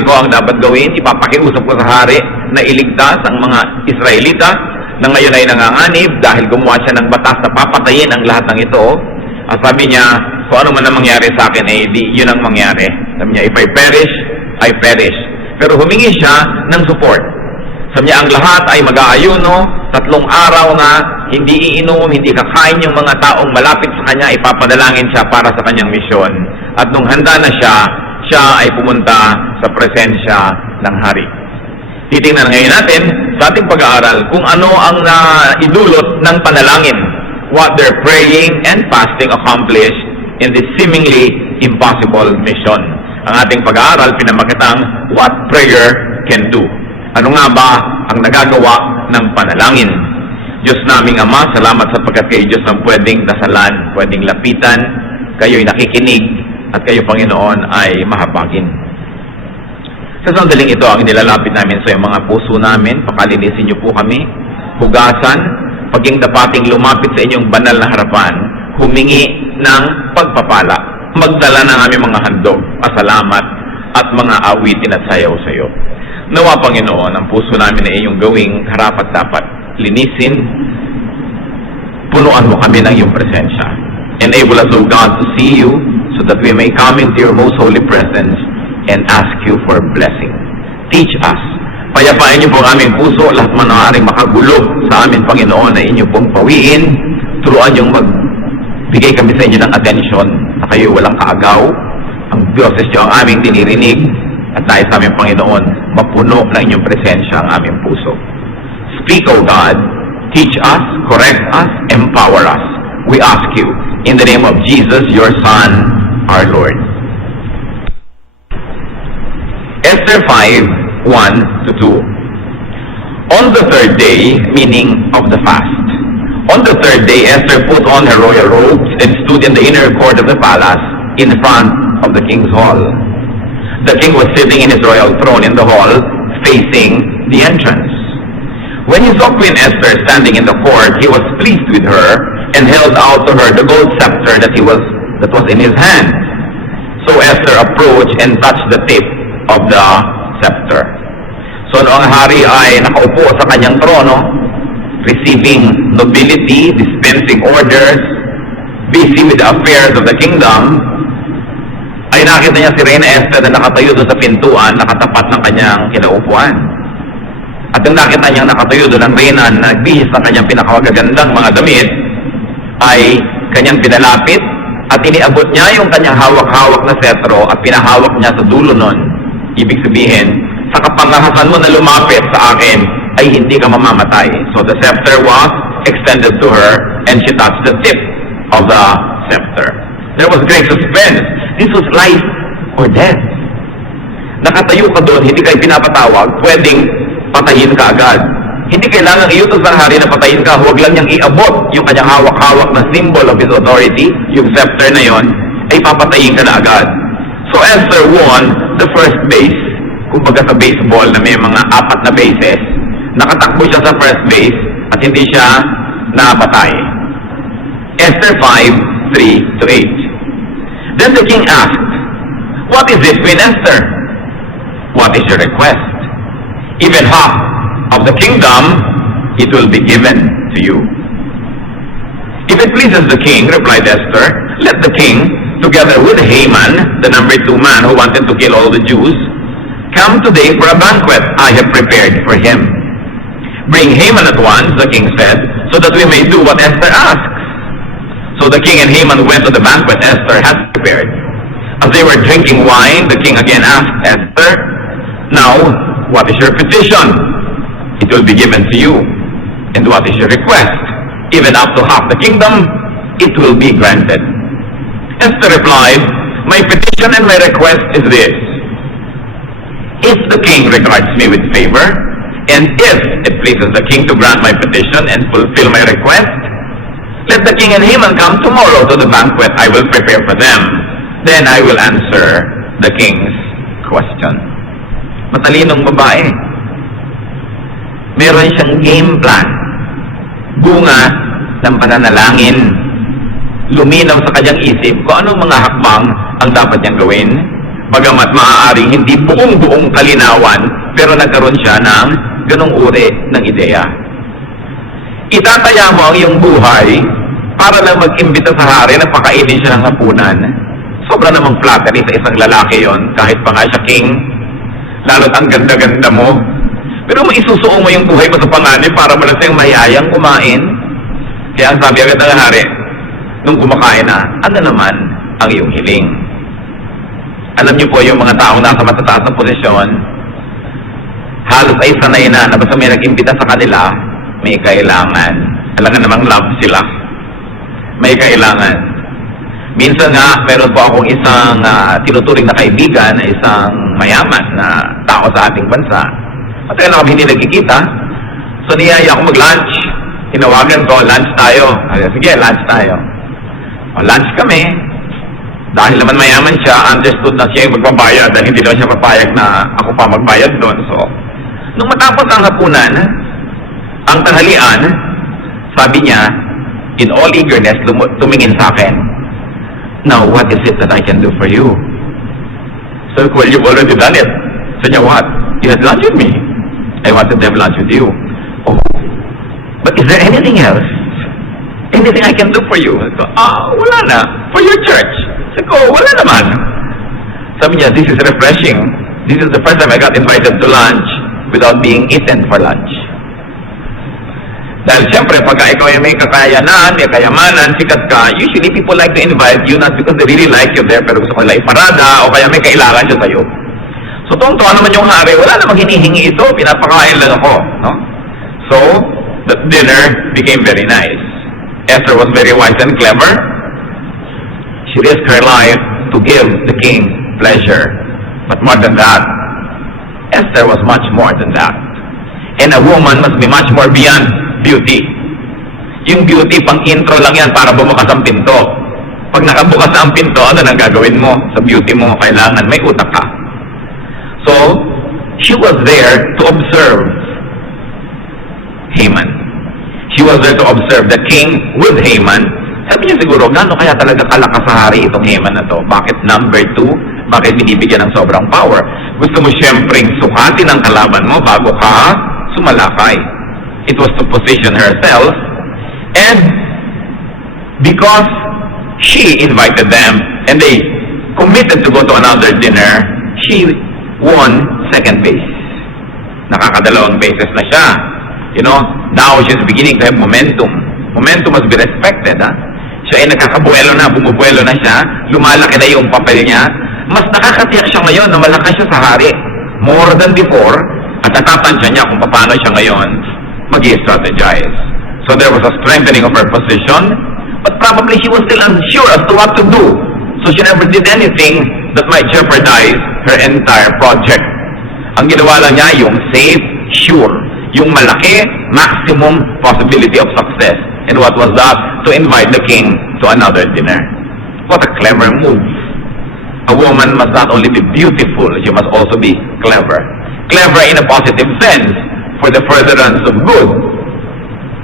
gagawin ko ang dapat gawin. Ipapakiusap ko sa hari na iligtas ang mga Israelita na ngayon ay nanganganib dahil gumawa siya ng batas na papatayin ang lahat ng ito. At sabi niya, kung ano man ang mangyari sa akin, eh, yun ang mangyari. Sabi niya, if I perish, I perish. Pero humingi siya ng support. Sabi niya, ang lahat ay mag-aayuno, 3 araw na hindi iinom, hindi kakain yung mga taong malapit sa kanya, ipapadalangin siya para sa kanyang misyon. At nung handa na siya ay pumunta sa presensya ng hari. Titingnan ngayon natin sa ating pag-aaral kung ano ang idulot ng panalangin, what their praying and fasting accomplished in this seemingly impossible mission. Ang ating pag-aaral pinamakitang what prayer can do. Ano nga ba ang nagagawa ng panalangin? Diyos naming Ama, salamat sapagkat kayo Diyos ang pwedeng dasalan, pwedeng lapitan, kayo'y nakikinig, at kayo Panginoon ay mahabagin. Sa sandaling ito, ang nilalapit namin sa mga puso namin, pakalinisin niyo po kami, hugasan, paging dapating lumapit sa inyong banal na harapan, humingi ng pagpapala, magdala ng aming mga handog, pasalamat, at mga awitin at sayaw sa iyo. Nawa Panginoon, ang puso namin ay inyong gawing karapat-dapat, linisin, punuan mo kami ng iyong presensya. Enable us, O God, to see you so that we may come into your most holy presence and ask you for blessing. Teach us. Payapain niyo po ang aming puso, lahat man maaaring makagulo sa amin, Panginoon, na inyo pong pawiin. Turuan yung magbigay kami sa inyo ng atensyon na kayo walang kaagaw. Ang Diyos niyo ang aming tinirinig at tayo sa aming Panginoon, mapuno ng inyong presensya ang aming puso. Speak, O God. Teach us, correct us, empower us. We ask you, in the name of Jesus, your Son, our Lord. Esther 5:1-2. On the 3rd day, meaning of the fast, on the 3rd day, Esther put on her royal robes and stood in the inner court of the palace in front of the king's hall. The king was sitting in his royal throne in the hall, facing the entrance. When he saw Queen Esther standing in the court, he was pleased with her and held out to her the gold scepter that was in his hand. So Esther approached and touched the tip of the scepter. So noong hari ay nakaupo sa kanyang trono, receiving nobility, dispensing orders, busy with the affairs of the kingdom, ay nakita niya si Reyna Esther na nakatayo doon sa pintuan, nakatapat ng kanyang kinaupuan. At yung nakita niyang nakatayo doon ang Reyna na nagbihis ng kanyang pinakagagandang mga damit, ay kanyang pinalapit at iniabot niya yung kanyang hawak-hawak na setro at pinahawak niya sa dulo nun. Ibig sabihin, sa kapangahasan mo na lumapit sa akin, ay hindi ka mamamatay. So the scepter was extended to her and she touched the tip of the scepter. There was great suspense. This was life or death. Nakatayo ka doon, hindi kayo pinapatawag, pwedeng patayin ka agad. Hindi kailangan iutos ng hari na patayin ka, huwag lang niyang iabot yung kanyang hawak-hawak na symbol of his authority, yung scepter na yon, ay papatayin ka na agad. So Esther won the first base. Kumbaga sa baseball na may mga 4 na bases, nakatakbo siya sa first base at hindi siya napatay. Esther 5:3-8. Then the king asked, "What is it, Queen Esther? What is your request? Even half of the kingdom, it will be given to you." "If it pleases the king," replied Esther, "let the king, together with Haman, the number 2 man who wanted to kill all the Jews, come today for a banquet I have prepared for him." "Bring Haman at once," the king said, "so that we may do what Esther asks." So the king and Haman went to the banquet Esther had prepared. As they were drinking wine, the king again asked Esther, "Now, what is your petition? It will be given to you. And what is your request? Even up to half the kingdom, it will be granted." Esther replied, "My petition and my request is this. If the king regards me with favor, and if it pleases the king to grant my petition and fulfill my request, let the king and Haman come tomorrow to the banquet I will prepare for them. Then I will answer the king's question." Matalinong babae. Meron siyang game plan. Bunga ng pananalangin. Luminaw sa kanyang isip kung anong mga hakbang ang dapat niyang gawin. Bagamat maaaring hindi buong-buong kalinawan, pero nagkaroon siya ng ganong uri ng ideya. Itataya mo ang iyong buhay para lang mag-imbita sa hari na pakainin siya ng hapunan. Sobra namang flattery sa isang lalaki yon, kahit pa nga siya king, lalo't ang ganda-ganda mo. Pero maisusuong mo yung buhay mo sa panganib para mo lang sa'yong mayayang kumain. Kaya ang sabi agad ng hari, nung kumakain na, ano naman ang iyong hiling? Alam niyo po, yung mga taong nasa matataas na posisyon, halos ay sanay na basta may nag-imbita sa kanila, may kailangan. Alam nga namang love sila. May kailangan. Minsan nga, meron po akong isang tinuturing na kaibigan, isang mayaman na tao sa ating bansa. Matagal na kami hindi nagkikita. So niyaya ako mag-lunch. Tinawagan ko, lunch tayo. Sige, lunch tayo. O, lunch kami. Dahil naman mayaman siya, understood na siya yung magbabayad dahil hindi daw siya papayag na ako pa magbayad doon. So, nung matapos ang hapunan, ang tanghalian, sabi niya, in all eagerness, tumingin sa akin, now, what is it that I can do for you? So, well, you've already done it. So, niya, what? You had lunch with me. I wanted to have lunch with you. Oh, but is there anything else? Anything I can do for you? So, wala na. For your church. So, wala naman. Sabi niya, this is refreshing. This is the first time I got invited to lunch without being eaten for lunch. Dahil siyempre, pagka ikaw ay may kakayanan, may kayamanan, sikat ka, usually people like to invite you not because they really like you there, pero gusto ko nila iparada, o kaya may kailangan siya sa'yo. So, tuwang-tuwa naman yung hari, wala namang hinihingi ito, pinapakain lang ako. No? So, the dinner became very nice. Esther was very wise and clever. She risked her life to give the king pleasure. But more than that, Esther was much more than that. And a woman must be much more beyond beauty. Yung beauty, pang intro lang yan para bumukas ang pinto. Pag nakabukas na ang pinto, ano nang gagawin mo sa beauty mo? Kailangan may utak ka. So, she was there to observe Haman. She was there to observe the king with Haman. Sabi niya siguro, gano'n kaya talaga kalakas sa hari itong Haman na to? Bakit number 2? Bakit binibigyan ng sobrang power? Gusto mo siyempreng sukatin ang kalaban mo bago ka sumalakay. It was to position herself, and because she invited them and they committed to go to another dinner, she won second base. Nakakadalawang bases na siya. You know, now she's beginning to have momentum. Momentum must be respected, ha? Siya ay nakakabuelo na, bumubuelo na siya, lumalaki na yung papel niya. Mas nakakatiyak siya ngayon na malakas siya sa hari. More than before, at natatansya niya kung paano siya ngayon mag-strategize. So there was a strengthening of her position, but probably she was still unsure as to what to do. So she never did anything that might jeopardize her entire project. Ang ginawa lang niya, yung safe, sure. Yung malaki, maximum possibility of success. And what was that? To invite the king to another dinner. What a clever move. A woman must not only be beautiful, she must also be clever. Clever in a positive sense, for the furtherance of good.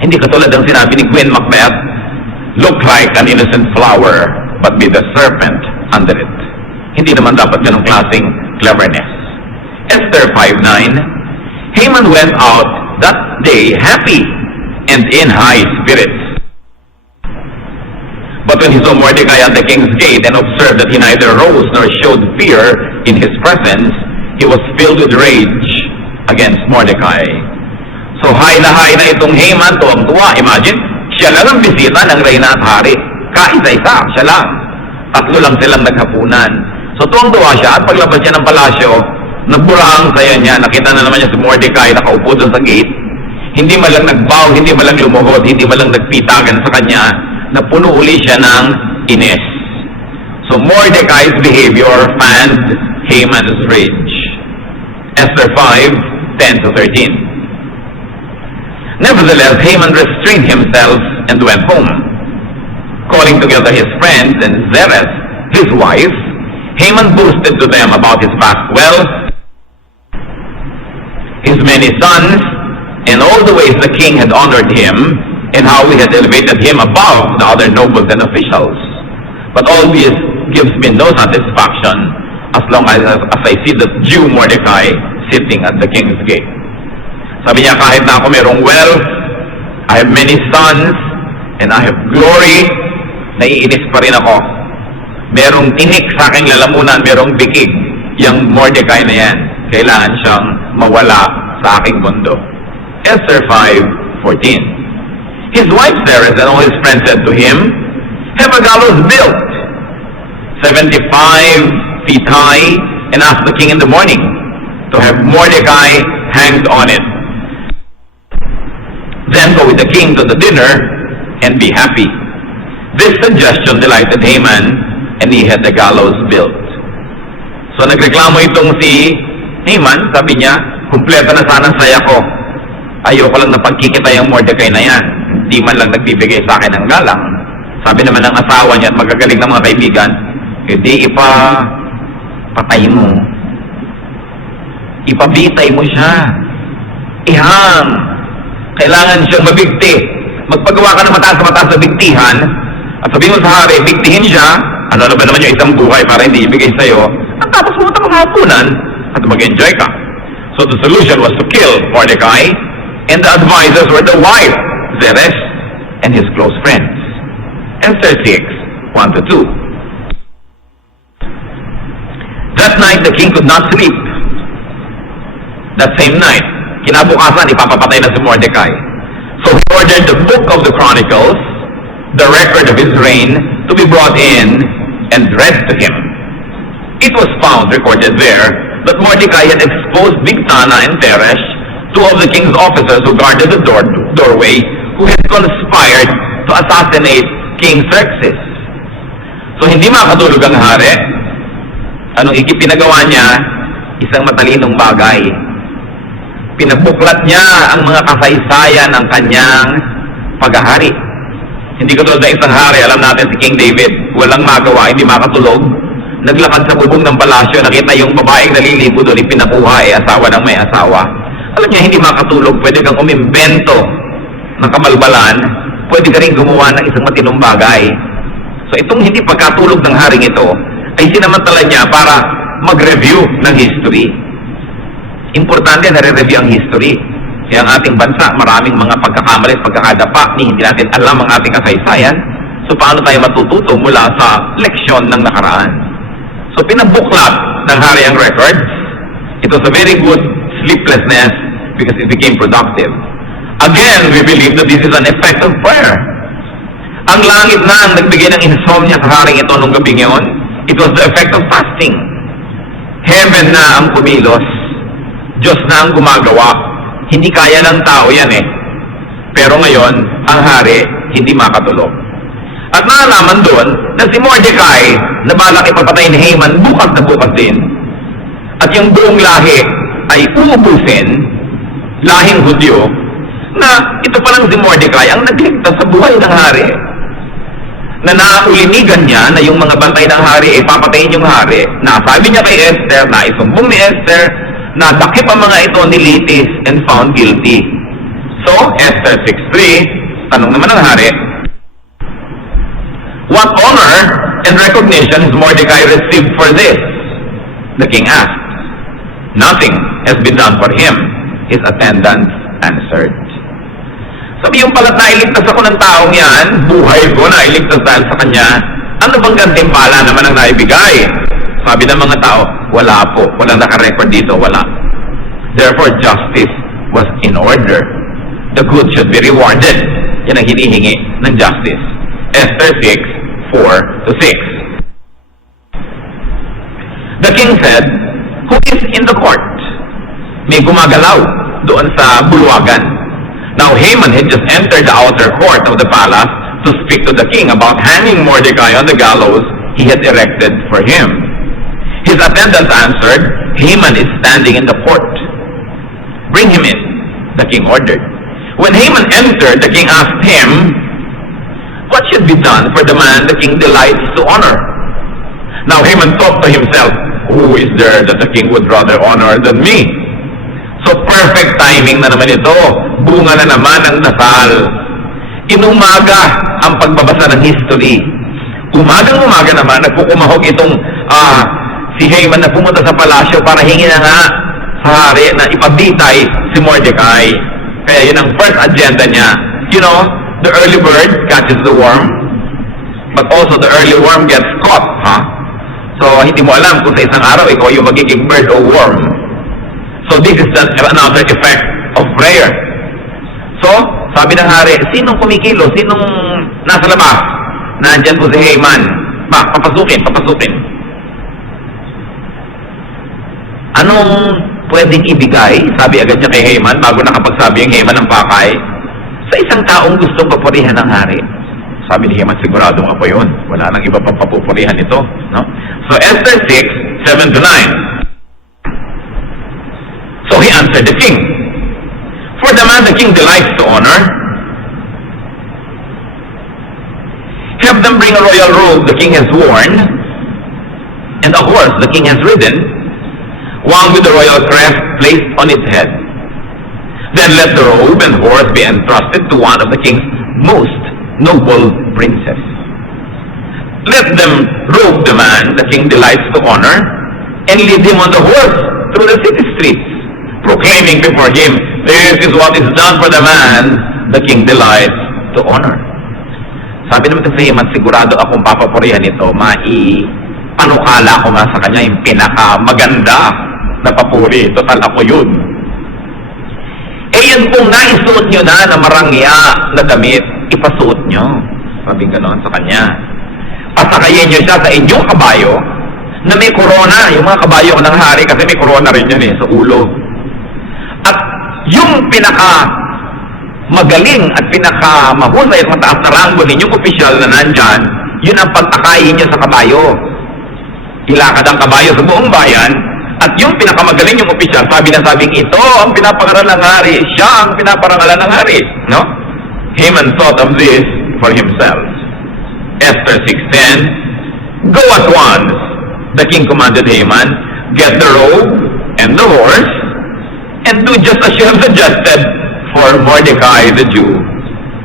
Hindi katulad ng sinabi ni Queen Macbeth, look like an innocent flower, but be the serpent under it. Hindi naman dapat ganong klaseng cleverness. Esther 5:9, Haman went out that day happy and in high spirits. But when he saw Mordecai at the king's gate and observed that he neither rose nor showed fear in his presence, he was filled with rage against Mordecai. So high na itong Haman, tuwang-tuwa. Imagine, siya lang ang bisita ng reyna at hari. Kaisa-isa, siya lang. Tatlo lang silang naghapunan. So tuwang-tuwa siya at paglabas niya ng palasyo, nagbura ang saya niya. Nakita na naman niya si Mordecai nakaupo doon sa gate. Hindi malang nagbow, hindi malang lumuhod, hindi malang nagpitagan sa kanya. Napuno uli siya ng inis. So Mordecai's behavior fanned Haman's rage. Esther 5:10-13. Nevertheless, Haman restrained himself and went home. Calling together his friends and Zeresh, his wife, Haman boasted to them about his vast wealth, his many sons, and all the ways the king had honored him, and how he had elevated him above the other nobles and officials. But all this gives me no satisfaction as long as I see the Jew Mordecai sitting at the king's gate. Sabi niya, kahit na ako merong wealth, I have many sons, and I have glory, naiinis pa rin ako. Merong tinik sa aking lalamunan, merong bikig. Yang Mordecai na yan, kailangan siyang mawala sa aking mundo. Esther 5:14. His wife Sarah and all his friends said to him, have a gallows built 75 feet high, and ask the king in the morning to have Mordecai hanged on it. Then go with the king to the dinner and be happy. This suggestion delighted Haman, and he had the gallows built. So nagreklamo itong si Haman, sabi niya, kumpleto na sana ang saya ko. Ayoko lang na pagkikita yung Mordecai na yan. Hindi man lang nagbibigay sa akin ng galang. Sabi naman ng asawa niya at magagaling ng mga kaibigan, hindi patay mo. Ipabitay mo siya. Ihang. Kailangan siyang mabigti. Magpagawa ka ng mataas na bigtihan at sabihin mo sa hari, bigtihin siya. Ano na ba naman yung isang buhay para hindi ibigay sa'yo? At tapos pumunta ka hapunan at mag-enjoy ka. So the solution was to kill Mordecai, and the advisors were the wife, Zeresh, and his close friends. Esther 6:1-2. That night the king could not sleep. That same night, kinabukasan ipapapatay na si Mordecai. So he ordered the book of the Chronicles, the record of his reign, to be brought in and read to him. It was found recorded there that Mordecai had exposed Bigthana and Teresh, two of the king's officers who guarded the doorway, who had conspired to assassinate King Xerxes. So hindi makatulog ang hari. Anong ikipinagawa niya? Isang matalinong bagay. Pinabuklat niya ang mga kasaysayan ng kanyang paghahari. Hindi katulad ng isang hari, alam natin si King David, walang magawa, hindi makatulog. Naglakad sa bubong ng palasyo, nakita yung babaeng naliligo doon, ipinabuhay, asawa ng may asawa. Alam niya, hindi makatulog, pwede kang umimbento ng kamalbalan, pwede ka rin gumawa ng isang matinong bagay. So itong hindi pagkatulog ng haring ito, ay sinamantala niya para mag-review ng history. Importante na re-review ang history. Kaya ang ating bansa, maraming mga pagkakamali at pagkakadapa, hindi natin alam ang ating kasaysayan. So paano tayo matututo mula sa leksyon ng nakaraan? So pinabuklat ng hari ang records. It was a very good sleeplessness because it became productive. Again, we believe that this is an effect of prayer. Ang langit na ang nagbigay ng insomnia sa haring ito nung gabing yun. It was the effect of fasting. Heaven na ang kumilos. Diyos na ang gumagawa. Hindi kaya ng tao yan eh. Pero ngayon, ang hari hindi makatulog. At naalaman doon na si Mordecai na balak ipapatay ni Haman bukas na bukas din. At yung buong lahi ay uubusin, lahing Hudyo, na ito palang si Mordecai ang nagligtas sa buhay ng hari. Na naulinigan niya na yung mga bantay ng hari ay papatayin yung hari. Nasabi niya kay Esther, naisumbong ni Esther, nadakip ang mga ito ni Lapiz and found guilty. So, Esther 6:3, tanong naman ng hari, what honor and recognition has Mordecai received for this? The king asked. Nothing has been done for him, his attendants answered. Sabi yung palat na iligtas ako ng taong yan, buhay ko na iligtas dahil sa kanya, ano bang gantimpala naman ang naibigay? Sabi ng mga tao, wala po, walang nakarecord dito, wala. Therefore, justice was in order. The good should be rewarded. Yan ang hinihingi ng justice. Esther 6:4-6. The king said, who is in the court? May gumagalaw doon sa bulwagan. Now Haman had just entered the outer court of the palace to speak to the king about hanging Mordecai on the gallows he had erected for him. His attendants answered, Haman is standing in the court. Bring him in, the king ordered. When Haman entered, the king asked him, what should be done for the man the king delights to honor? Now Haman thought to himself, who is there that the king would rather honor than me? So perfect timing na naman ito. Bunga na naman ang dasal. Inumaga ang pagbabasa ng history. Umagang-umaga naman, nagkukumahog itong si Haman na pumunta sa palasyo para hingin na nga sa hari na ipabitay si Mordecai. Kaya yun ang first agenda niya. You know, the early bird catches the worm, but also the early worm gets caught, ha? So, hindi mo alam kung sa isang araw ikaw yung magiging bird o worm. So, this is another effect of prayer. So, sabi ng hari, sinong kumikilo? Sinong nasa labas? Nandyan po si Haman. Papasukin. Anong pwedeng ibigay? Sabi agad niya kay Haman bago nakapagsabi yung Haman ng pakay. Sa isang taong gustong papurihan ng hari. Sabi ni Haman, sigurado nga po yun. Wala nang iba pang papupurihan ito. No? So, Esther 6, 7-9. So, he answered the king. For the man the king delights to honor, have them bring a royal robe the king has worn, and a horse the king has ridden, one with the royal crest placed on its head. Then let the robe and horse be entrusted to one of the king's most noble princes. Let them robe the man the king delights to honor, and lead him on the horse through the city streets, proclaiming before him, this is what is done for the man the king delights to honor. Sabi naman sa Haman, sigurado akong papapurihan ito, panukala ko nga sa kanya yung pinakamaganda na papuri. Total ako yun. Eh yan pong naisuot nyo na marangya na damit, ipasuot nyo. Sabi ganoon sa kanya. Pasakayin nyo siya sa inyong kabayo na may korona. Yung mga kabayo ng hari kasi may korona rin yun sa ulo. At yung magaling at pinakamahusay at mataas na ranggo ninyong opisyal na nandyan, yun ang pagtakayin nyo sa kabayo. Ilakad ang kabayo sa buong bayan, at yung pinakamagaling yung opisyal, sabi ito ang pinapangaral ng hari, siya ang pinaparangalan ng hari. No? Haman thought of this for himself. Esther 6:10, go at once, the king commanded Haman, get the robe and the horse, and do just as you have suggested for Mordecai the Jew,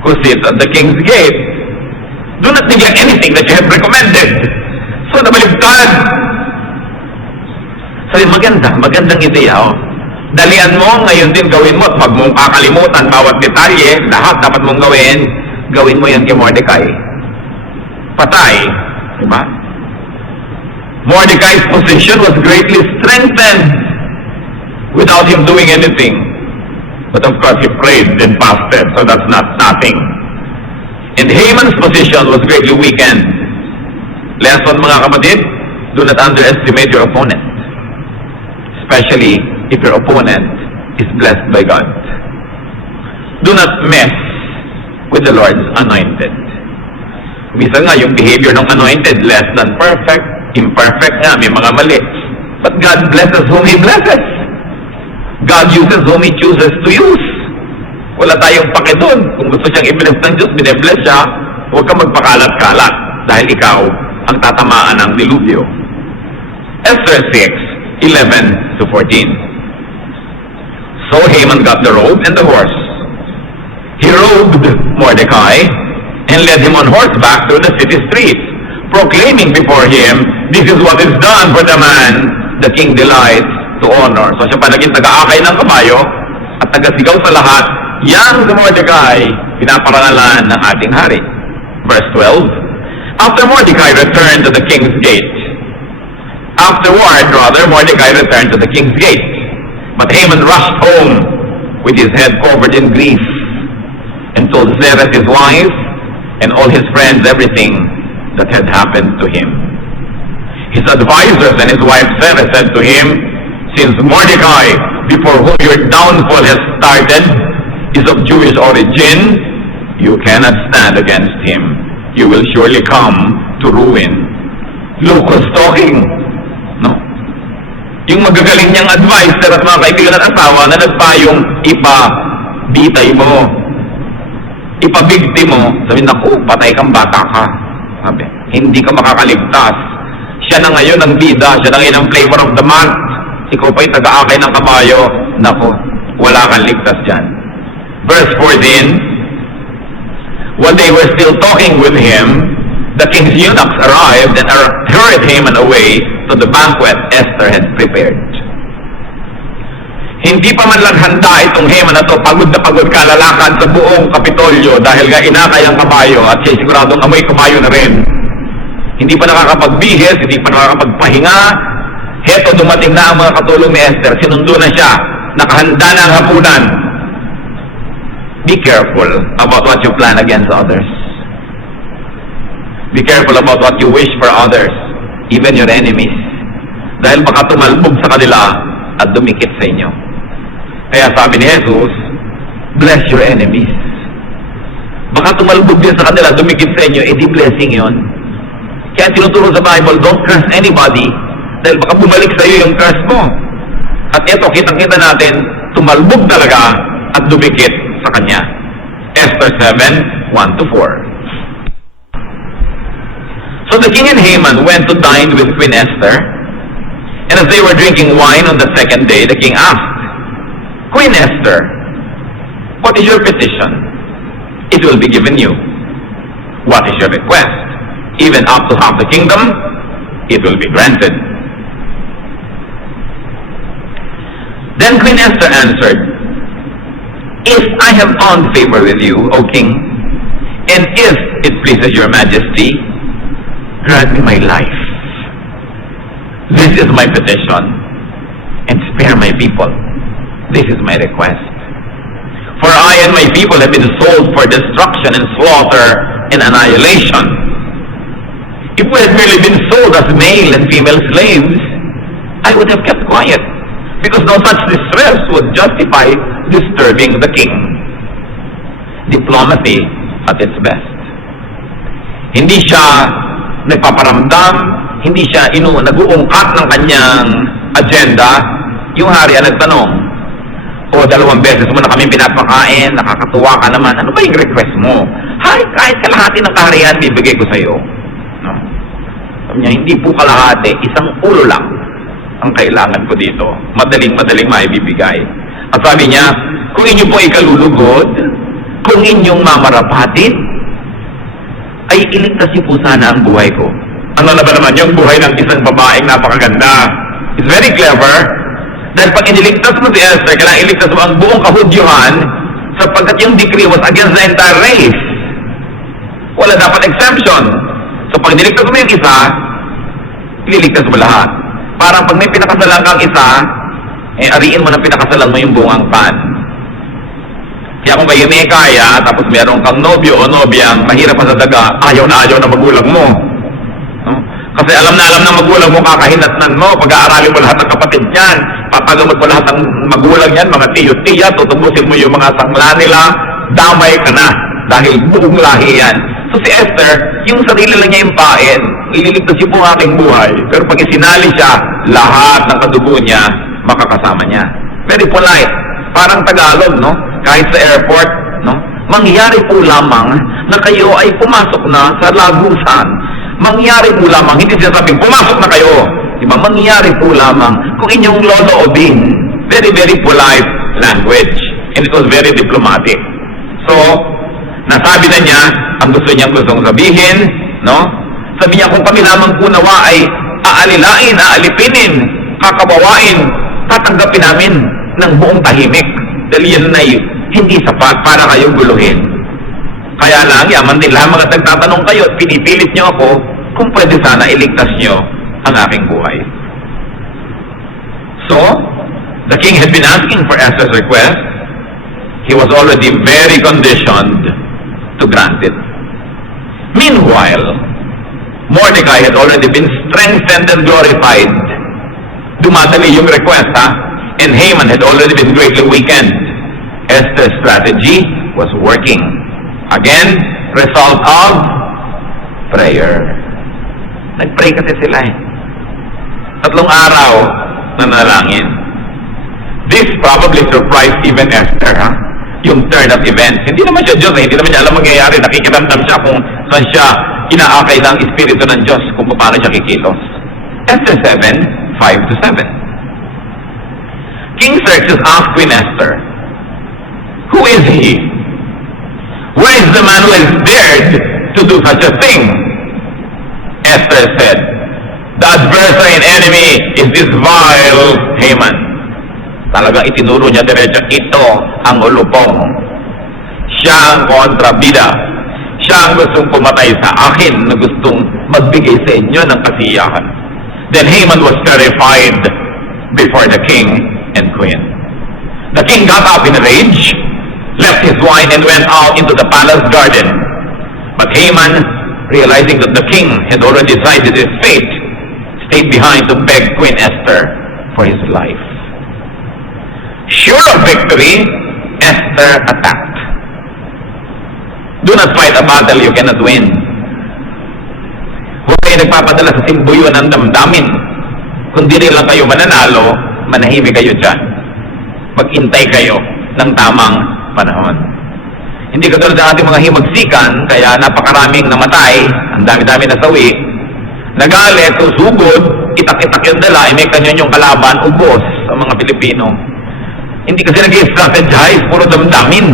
who sits at the king's gate. Do not neglect anything that you have recommended. So, nabaligtad. Sabi, magandang ideya, oh. Dalian mo, ngayon din gawin mo, at wag mong kakalimutan bawat detalye, lahat dapat mong gawin mo yan kay Mordecai. Patay. Diba? Mordecai's position was greatly strengthened without him doing anything. But of course, he prayed and fasted, so that's not nothing. And Haman's position was greatly weakened. Lesson, mga kapatid, do not underestimate your opponent. Especially if your opponent is blessed by God. Do not mess with the Lord's anointed. Minsan nga, yung behavior ng anointed, less than perfect, imperfect nga, may mga mali. But God blesses whom He blesses. God uses whom He chooses to use. Wala tayong pake doon. Kung gusto siyang i-bless ng Diyos, bine-bless siya, huwag kang magpakalat-kalat dahil ikaw ang tatamaan ng dilubyo. Esther 6:11-14. So Haman got the robe and the horse. He robed Mordecai and led him on horseback through the city streets, proclaiming before him, this is what is done for the man the king delights to honor. So siya pa naging taga-akay ng kabayo at taga-sigaw sa lahat, yang si Mordecai, pinaparangalan ng ating hari. Verse 12, after Mordecai returned to the king's gate. Afterward, Mordecai returned to the king's gate. But Haman rushed home with his head covered in grief and told Zeresh his wife and all his friends everything that had happened to him. His advisors and his wife Zeresh said to him, since Mordecai, before whom your downfall has started, is of Jewish origin, you cannot stand against him. You will surely come to ruin. Locust talking. No? Yung magagaling niyang advisor at mga kaibigan at asawa na nagpayong ipabitay mo, ipabigti mo, sabi, naku, patay kang bata ka. Sabi, hindi ka makakaligtas. Siya na ngayon ang bida, siya na ngayon ang flavor of the month. Ikaw pa'y taga-akay ng kabayo. Naku, wala kang ligtas dyan. Verse 14, when they were still talking with him, the king's eunuchs arrived and hurried Haman away to the banquet Esther had prepared. Hindi pa man lang handa itong Haman na to, pagod na pagod kalalakad sa buong Kapitolyo dahil nga inakay ang kabayo at siya siguradong amoy kabayo na rin. Hindi pa nakakapagbihis, hindi pa nakakapagpahinga. Heto, dumating na ang mga katulong ni Esther, sinundo na siya, nakahanda na ang hapunan. Be careful about what you plan against others. Be careful about what you wish for others, even your enemies. Dahil baka tumalbog sa kanila at dumikit sa inyo. Kaya sabi ni Jesus, bless your enemies. Baka tumalbog din sa kanila, dumikit sa inyo, edi blessing yon. Kaya tinuturo sa Bible, don't curse anybody, dahil baka bumalik sa iyo yung curse mo. At ito, kitang-kita natin, tumalbog talaga at dumikit sa kanya. Esther 7, 1-4. So the king and Haman went to dine with Queen Esther, and as they were drinking wine on the second day, the king asked, Queen Esther, what is your petition? It will be given you. What is your request? Even up to half the kingdom, it will be granted. Then Queen Esther answered, if I have found favor with you, O king, and if it pleases your majesty, grant me my life. This is my petition, and spare my people. This is my request. For I and my people have been sold for destruction and slaughter and annihilation. If we had merely been sold as male and female slaves, I would have kept quiet, because no such distress would justify disturbing the king. Diplomacy at its best. Hindi siya nagpaparamdam, hindi siya nag-uungkat ng kanyang agenda. Yung hari ang nagtanong, o 2 beses mo na kami pinapakain, nakakatuwa ka naman, ano ba yung request mo? Kahit kalahati ng kaharian, bibigay ko sa iyo. No? Sabi niya, hindi po kalahati, isang ulo lang ang kailangan ko dito. Madaling maibibigay. At sabi niya, kung inyo po ikalulugod, kung inyong mamarapatin, ay iligtas niyo po sana ang buhay ko. Ano na ba naman yung buhay ng isang babaeng napakaganda? It's very clever. Dahil pag iniligtas mo si Esther, kailangan iligtas mo ang buong kahudyuhan sapagkat yung decree was against the entire race. Wala dapat exemption. So pag niligtas mo yung isa, ililigtas mo lahat. Parang pag may pinakasalan kang isa, ariin mo na pinakasalan mo yung buong angkan. Kaya kung kayo may kaya, tapos meron kang nobyo o nobyang mahirap pa sa daga, ayaw na magulang mo. No? Kasi alam na magulang mo, kakahinatnan mo, pag-aaralin mo lahat ng kapatid niyan, papagamot mo lahat ng magulang niyan, mga tiyo-tiya, tutubusin mo yung mga sangla nila, damay ka na, dahil buong lahi yan. So si Esther, yung sarili lang niya yung pain, ililigtas niyo po ang aking buhay, pero pag isinali siya, lahat ng kadugo niya, makakasama niya. Very polite, parang Tagalog, no? Kahit sa airport, no? Mangyari po lamang na kayo ay pumasok na sa lagusan. Mangyari po lamang, hindi siya sabing, pumasok na kayo. Diba? Mangyari po lamang kung inyong loloobin. Very, very polite language. And it was very diplomatic. So, nasabi na niya ang gustong sabihin, no? Sabi niya, kung kami lamang po nawa ay aalilain, aalipinin, kakabawain, tatanggapin namin ng buong tahimik. Dahil yan ay hindi sapat para kayo guluhin. Kaya lang, yaman din lang mga nagtatanong kayo at pinipilit niyo ako kung pwede sana iligtas niyo ang aking buhay. So, the king had been asking for Esther's request. He was already very conditioned to grant it. Meanwhile, Mordecai had already been strengthened and glorified. Dumadali yung request, and Haman had already been greatly weakened. Esther's strategy was working. Again, result of prayer. Nag-pray kasi sila 3 araw na nanalangin. This probably surprised even Esther, yung turn of events. Hindi naman siya Diyos, hindi naman niya alam mangyayari. Nakikiramdam siya kung saan siya inaakay ng Espiritu ng Diyos, kung paano siya kikilos. Esther 7, 5-7. King Xerxes asked Queen Esther, who is he? Where is the man who has dared to do such a thing? Esther said, the adversary and enemy this vile Haman. Talagang itinuro niya diretso, ito ang ulupong. Siya ang kontrabida. Siya ang gustong pumatay sa akin na gustong magbigay sa inyo ng kasiyahan. Then Haman was terrified before the king and queen. The king got up in a rage, left his wine and went out into the palace garden. But Haman, realizing that the king had already decided his fate, stayed behind to beg Queen Esther for his life. Sure of victory, Esther attacked. Do not fight a battle you cannot win. Huwag kayo nagpapadala sa simbuyo ng damdamin. Kung di rin lang kayo mananalo, manahimik kayo dyan. Maghintay kayo ng tamang panahon. Hindi katulad ng ating mga himagsikan, kaya napakaraming namatay, ang dami-dami nasawi, nagalit, susugod, itak-itak yung dala, may kanyon yung kalaban, ubos sa mga Pilipino. Hindi kasi nag-strategize, puro damdamin.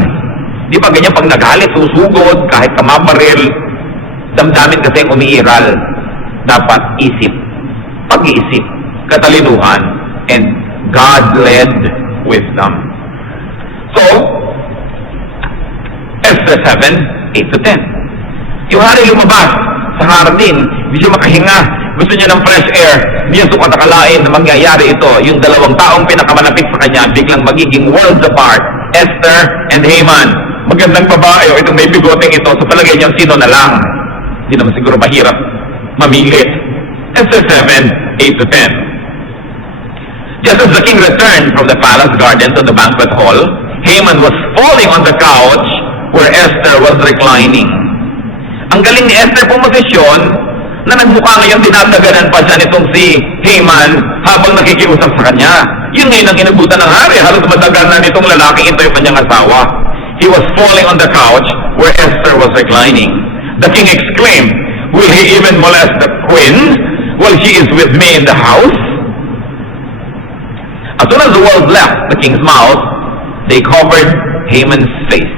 Di ba ganyan pag nagalit, susugod, kahit kamabaril, damdamin kasi ang umiiral. Dapat isip, pag-iisip, katalinuhan, and God-led wisdom. So, Esther 7, 8-10. Yung hari lumabas sa hardin, hindi siya makahinga, gusto niya ng fresh air, hindi niya sukat akalain na mangyayari ito. Yung dalawang taong pinakamalapit sa kanya, biglang magiging worlds apart. Esther and Haman. Magandang babae, o itong may bigoteng ito, sa palagay niya, sino na lang? Hindi naman siguro mahirap mamili. Esther 7, 8-10. Just as the king returned from the palace garden to the banquet hall, Haman was falling on the couch where Esther was reclining. Ang galing ni Esther pumosisyon na nagmukha ngayon dinadaganan pa siya nitong si Haman habang nakikiusap sa kanya. Yun ngayon ang inabutan ng hari, halos madagal na nitong lalaki ito yung kanyang asawa. He was falling on the couch where Esther was reclining. The king exclaimed, "Will he even molest the queen while she is with me in the house?" As soon as the words left the king's mouth, they covered Haman's face.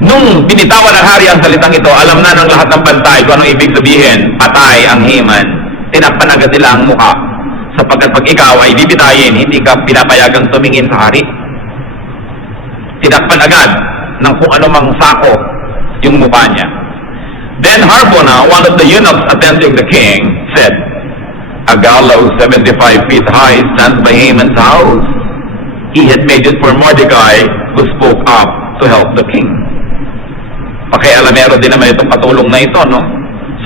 Nung binitawan ng hari ang salitang ito, alam na ng lahat ng bantay kung anong ibig sabihin, patay ang Haman. Tinakpan agad nila ang mukha, sapagkat pag ikaw ay bibitayin, hindi ka pinapayagang tumingin sa hari. Tinakpan agad ng kung ano mang sako yung mukha niya. Then Harbona, one of the eunuchs attending the king, said, "A gallows 75 feet high stands by Haman's house. He had made it for Mordecai, who spoke up to help the king." Pakialamero din naman itong katulong na ito, no?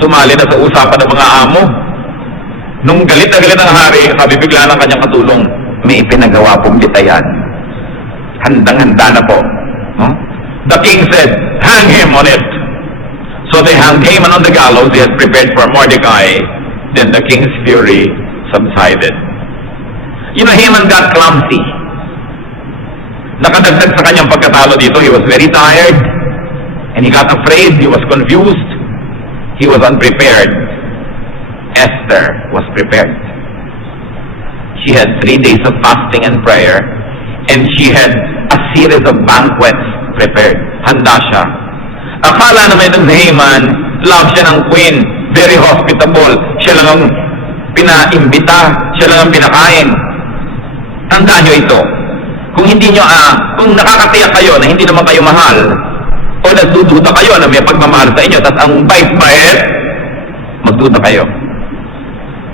Sumali na sa usapan ng mga amo. Nung galit na galit ang hari, sabi bigla ng kanyang katulong, "May ipinagawa pong bitayan. Handang-handa na po." No? The king said, "Hang him on it." So they hung Haman on the gallows they had prepared for Mordecai. Then the king's fury subsided. You know, Haman got clumsy. Nakadagdag sa kanyang pagkatalo dito, he was very tired, and he got afraid, he was confused, he was unprepared. Esther was prepared. She had 3 days of fasting and prayer, and she had a series of banquets prepared. Handa siya. Akala naman ng Haman, love siya ng queen, very hospitable, siya lang ang pinaimbita, siya lang ang pinakain. Tandaan nyo ito. Kung hindi nyo, kung nakakatiyak kayo na hindi naman kayo mahal, o nagdududa kayo na may pagmamahal sa inyo, tas ang bait-bait, magduda kayo.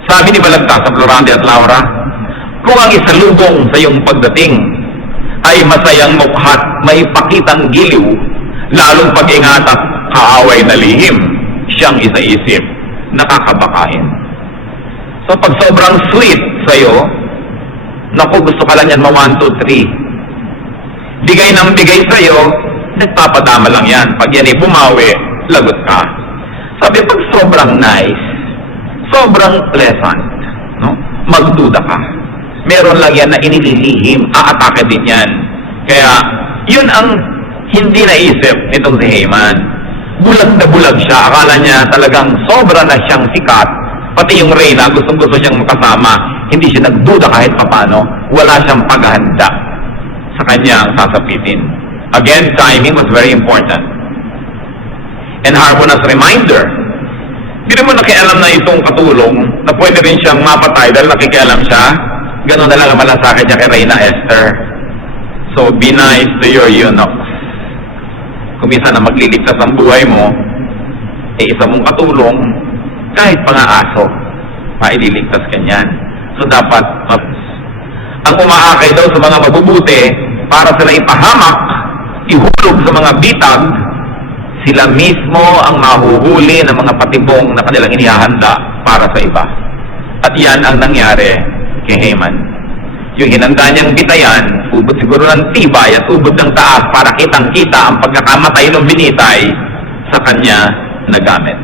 Sabi ni Balagtas sa Florante at Laura, kung ang isalubong sa iyong pagdating ay masayang mukha't may pakitang giliw, lalong pag-ingat at kaaway na lihim, siyang isa-isip, nakakabakain. So pag sobrang sweet sa'yo, naku, gusto ka lang yan, 1, 2, 3. Bigay ng bigay sa'yo, nagpapadama lang yan. Pag yan ay bumawi, lagot ka. Sabi, pag sobrang nice, sobrang pleasant, no? Magduda ka. Meron lang yan na inililihim, aatake din yan. Kaya, yun ang hindi naisip nitong si Haman. Bulag na bulag siya. Akala niya talagang sobra na siyang sikat. Pati yung reyna, gustong-gusto siyang makasama. Hindi siya nagduda kahit papano. Wala siyang paghahanda sa kanyang sasapitin. Again, timing was very important. And Harbona's reminder Hindi mo nakialam na itong katulong na pwede rin siyang mapatay dahil nakikialam siya. Ganun na lang ang malasakit niya kay Reyna Esther. So, be nice to your eunuchs. Kung minsan na magliligtas ang buhay mo, isa mong katulong, kahit pa nga aso, maililigtas ka niyan. So, dapat, ang umaakay daw sa mga mabubuti, para sila ipahamak, ihulog sa mga bitag, sila mismo ang mahuhuli ng mga patibong na kanilang inihahanda para sa iba. At yan ang nangyari kay Haman. Yung hinanda niyang bitayan, ubod siguro ng tibay at ubod ng taas para kitang-kita ang pagkakamatay ng binitay sa kanya na gamit.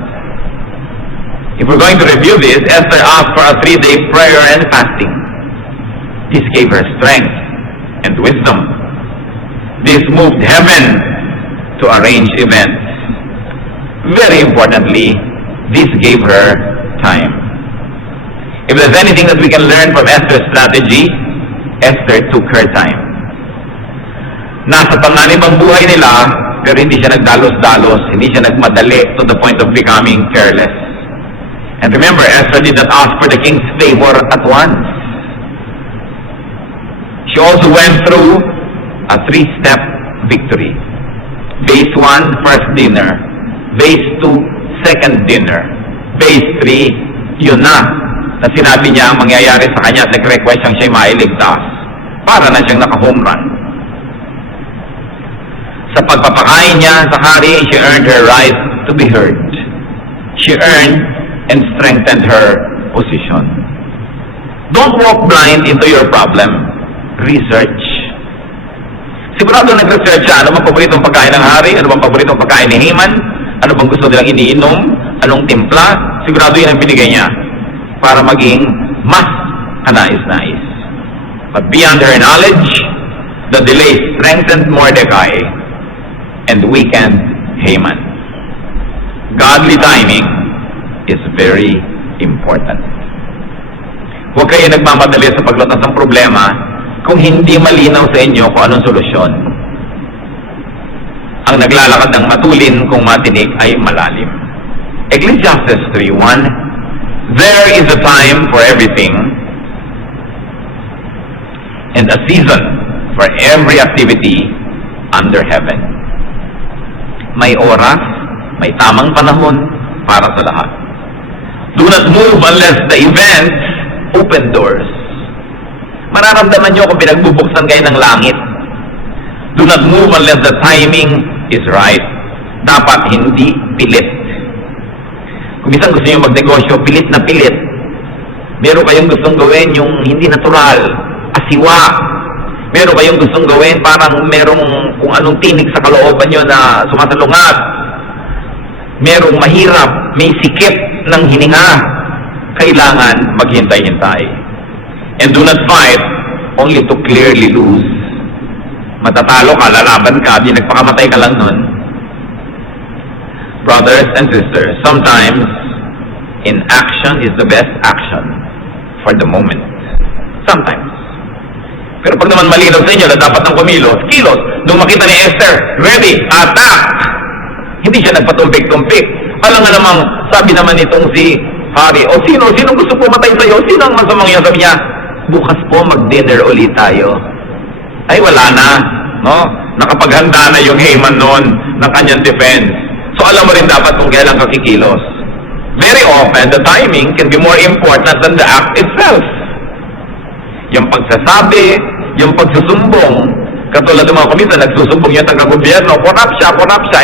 If we're going to review this, Esther asked for a 3-day prayer and fasting. This gave her strength and wisdom. This moved heaven to arrange events. Very importantly, this gave her time. If there's anything that we can learn from Esther's strategy, Esther took her time. Nasa panganib ang buhay nila, pero hindi siya nagdalos-dalos, hindi siya nagmadali to the point of becoming careless. And remember, Esther did not ask for the king's favor at once. She also went through a 3-step victory. Phase 1, first dinner. Phase 2, second dinner. Phase 3, yun na sinabi niya ang mangyayari sa kanya at nag-request siyang siya mailigtas. Para na siyang naka-home run. Sa pagpapakain niya sa hari, she earned her right to be heard. She earned and strengthened her position. Don't walk blind into your problem. Research. Sigurado nag-research siya. Ano bang paboritong pagkain ng hari? Ano bang paboritong pagkain ni Haman? Ano bang gusto nilang iniinom? Anong timpla? Sigurado yun ang binigay niya para maging mas kanais-nais. But beyond her knowledge, the delay strengthened Mordecai and weakened Haman. Godly timing is very important. Huwag kayo nagmamadali sa paglutas ng problema kung hindi malinaw sa inyo kung anong solusyon. Ang naglalakad ng matulin kung matinik ay malalim. Ecclesiastes 3:1, there is a time for everything and a season for every activity under heaven. May oras, may tamang panahon para sa lahat. Do not move unless the events open doors. Mararamdaman nyo kung pinagbubuksan kayo ng langit. Do not move unless the timing is right. Dapat hindi pilit. Kung minsan gusto nyo magnegosyo, pilit na pilit. Meron kayong gustong gawin yung hindi natural, asiwa. Meron kayong gustong gawin parang merong kung anong tinig sa kalooban nyo na sumasalungat. Merong mahirap, may sikip ng hininga. Kailangan maghintay-hintay. And do not fight only to clearly lose. Matatalo ka, lalaban ka, di nagpakamatay ka lang nun. Brothers and sisters, sometimes inaction is the best action for the moment. Sometimes. Pero pag naman malinaw sa inyo na dapat ng kumilos, kilos. Nung makita ni Esther, ready, attack! Hindi siya nagpatumpik-tumpik. Alam nga namang, sabi naman itong si hari, o sino gusto pumatay sa'yo? Sino ang masamang yun? Sabi niya, bukas po mag-dinner ulit tayo. Ay wala na, no? Nakapaghanda na yung Haman noon ng kanyang defense. So alam mo rin dapat kung kailan ka kikilos. Very often, the timing can be more important than the act itself. Yung pagsasabi, yung pagsusumbong, katulad ng mga komisa, nagsusumbong yung taga-gobyerno, corrupt siya,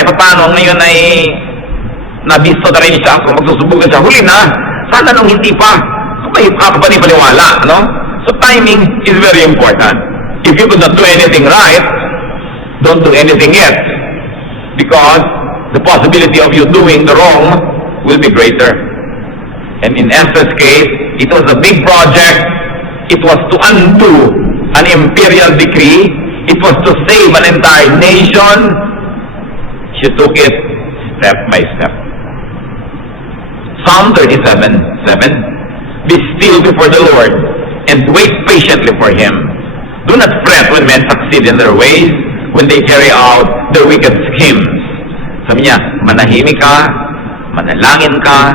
eh paano ngayon ay nabisto na rin siya, kung magsusumbong na siya, huli na, sana nung hindi pa, may kapaniwala, no? So timing is very important. If you could not do anything right, don't do anything yet. Because the possibility of you doing the wrong will be greater. And in Esther's case, it was a big project. It was to undo an imperial decree. It was to save an entire nation. She took it step by step. Psalm 37:7. Be still before the Lord and wait patiently for Him. Do not fret when men succeed in their ways, when they carry out their wicked schemes. Sabi niya, manahimik ka, manalangin ka,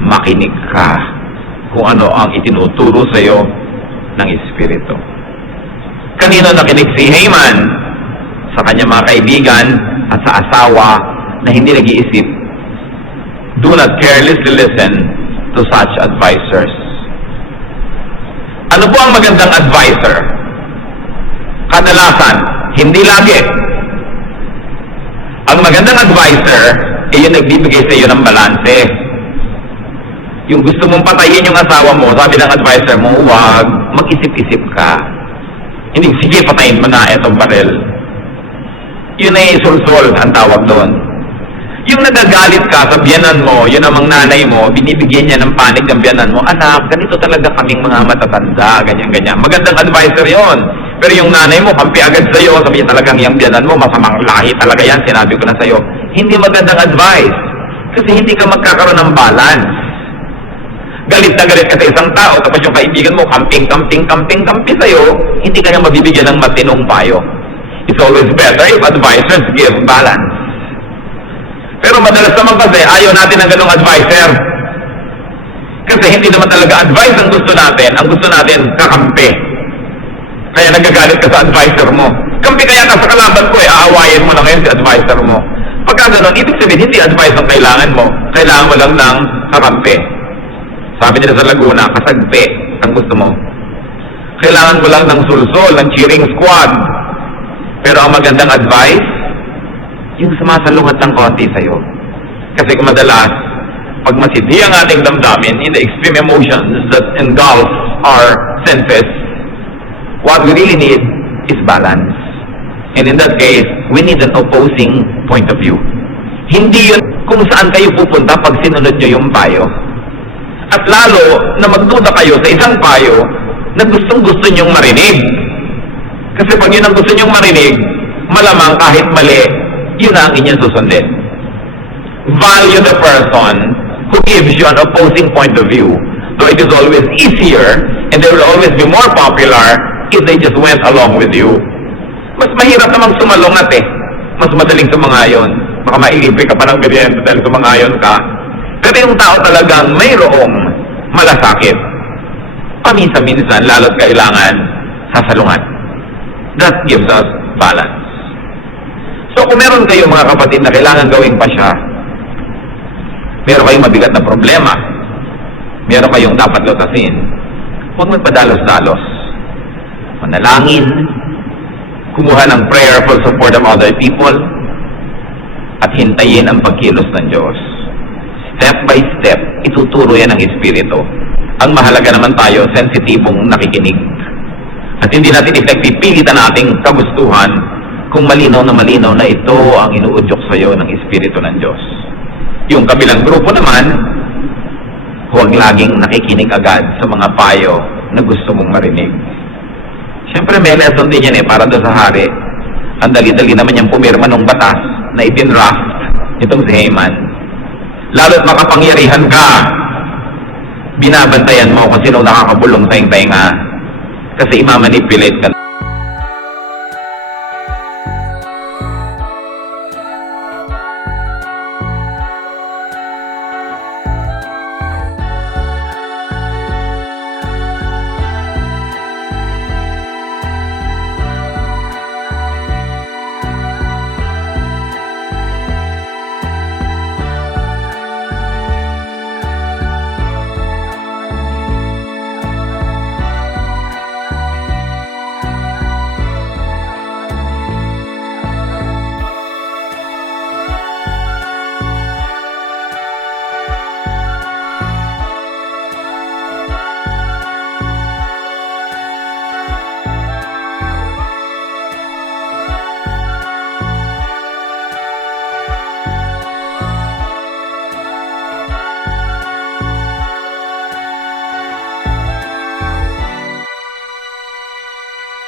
makinig ka kung ano ang itinuturo sa iyo ng Espiritu. Kanino nakinig si Haman? Sa kanyang mga kaibigan at sa asawa na hindi nag-iisip. Do not carelessly listen to such advisors. Ano po ang magandang advisor? Kadalasan, hindi lagi. Ang magandang advisor ay yung nagbibigay sa iyo ng balanse. Yung gusto mong patayin yung asawa mo, sabi ng advisor mo, huwag, mag-isip-isip ka. Hindi, sige, patayin mo na itong baril. Yun ay sulsol ang tawag doon. Yung nagagalit ka sa biyanan mo, yun namang nanay mo, binibigyan niya ng panig ng biyanan mo, anak, ganito talaga kaming mga matatanda, ganyan-ganyan. Magandang advisor yon. Pero yung nanay mo, kampi agad sa'yo, sabi niya talagang yung biyanan mo, masamang lahi talaga yan, sinabi ko na sa'yo. Hindi magandang advice. Kasi hindi ka magkakaroon ng balance. Galit na galit ka sa isang tao, tapos yung kaibigan mo, kamping sa'yo, hindi ka niya mabibigyan ng matinong payo. It's always better if advisors give balance. Pero madalas naman kasi, ayaw natin ng ganong advisor. Kasi hindi naman talaga advice ang gusto natin. Ang gusto natin, kakampi. Kaya nagagalit ka sa advisor mo. Kampi kaya ka sa kalaban ko, aawayin mo na ngayon si advisor mo. Pagka ganon, ibig sabihin, hindi advice ang kailangan mo. Kailangan mo lang ng kakampi. Sabi nila sa Laguna, kasagpi ang gusto mo. Kailangan mo lang ng sulsol, ng cheering squad. Pero ang magandang advice, yung sumasalungat ng konti sa'yo. Kasi kung madalas, pag masidi ang ating damdamin in the extreme emotions that engulf our senses, what we really need is balance. And in that case, we need an opposing point of view. Hindi yun kung saan kayo pupunta pag sinunod nyo yung payo. At lalo na magduda kayo sa isang payo na gustong-gusto nyong marinig. Kasi pag yun ang gusto nyong marinig, malamang kahit mali, yun ang inyong susundin. Value the person who gives you an opposing point of view. Though it is always easier and they will always be more popular if they just went along with you. Mas mahirap namang sumalungat eh. Mas madaling sumangayon. Baka mailibre ka pa ng ganyan dahil sumangayon ka. Pero yung tao talagang mayroong malasakit. Paminsan-minsan, lalo't kailangan sasalungat. That gives us balance. So kung meron kayo mga kapatid na kailangan gawin pa siya, meron kayong mabigat na problema, meron kayong dapat lutasin, huwag magpadalos-dalos. Manalangin, kumuha ng prayerful support of other people, at hintayin ang pagkilos ng Diyos. Step by step, ituturo yan ng Espiritu. Ang mahalaga naman tayo, sensitibong nakikinig. At hindi natin ipagpipilitan nating kagustuhan kung malinaw na ito ang inuudyok sa iyo ng Espiritu ng Diyos. Yung kabilang grupo naman, huwag laging nakikinig agad sa mga payo na gusto mong marinig. Siyempre may lesson din yan para doon sa hari. Ang dali-dali naman yung pumirma ng batas na itinraft itong si Haman. Lalo't makapangyarihan ka, binabantayan mo kung sino nakakabulong sa iyong tainga. Kasi imamanipulate ka.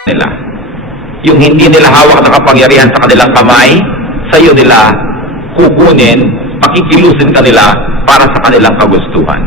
Nila. Yung hindi nila hawak na kapangyarihan sa kanilang kamay, sa iyo nila kukunin, pakikilusin kanila para sa kanilang kagustuhan.